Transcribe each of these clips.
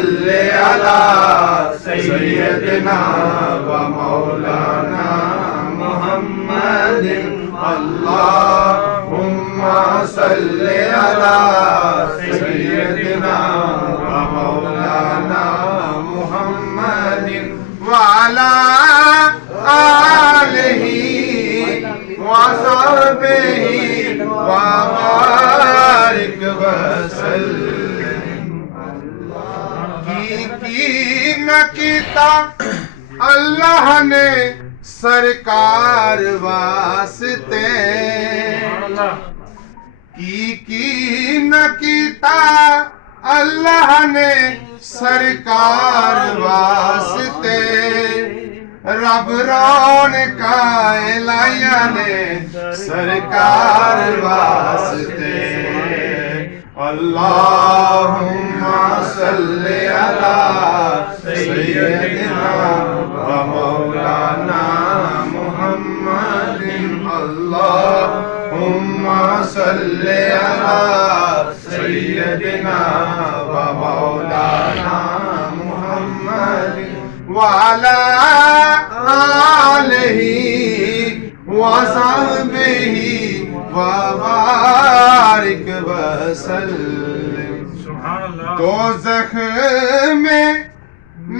صلی علی سیدنا و مولانا محمد اللہم صلی علی سیدنا و مولانا محمد وعلی آلہ وصحبہ وبارک وسلم کی نہ کیتا اللہ نے سرکار واسطے کی نہ کیتا اللہ نے سرکار واسطے رب رون کا الہیہ نے سرکار واسطے اللہم صلی علی سیدنا و مولانا محمد اللہم صلی علی سیدنا و مولانا محمد وعلی آلہ وصحبہ وبارک وسلم دوزخ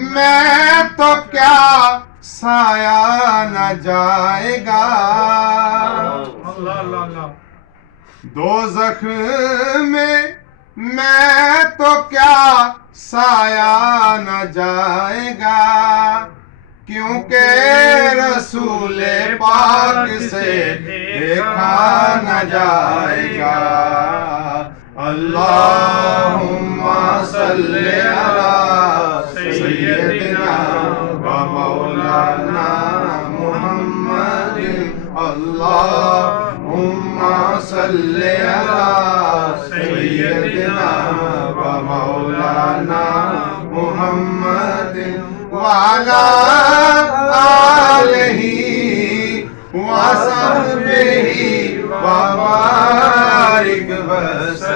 میں تو کیا سایہ نہ جائے گا دوزخ میں تو کیا سایہ نہ جائے گا کیونکہ رسول پاک سے دیکھا نہ جائے گا اللہم صلی علی سیدنا و مولانا محمد اللہم صلی علی سیدنا و مولانا محمد وعلی آلہ وصحبہ وبارک وسلم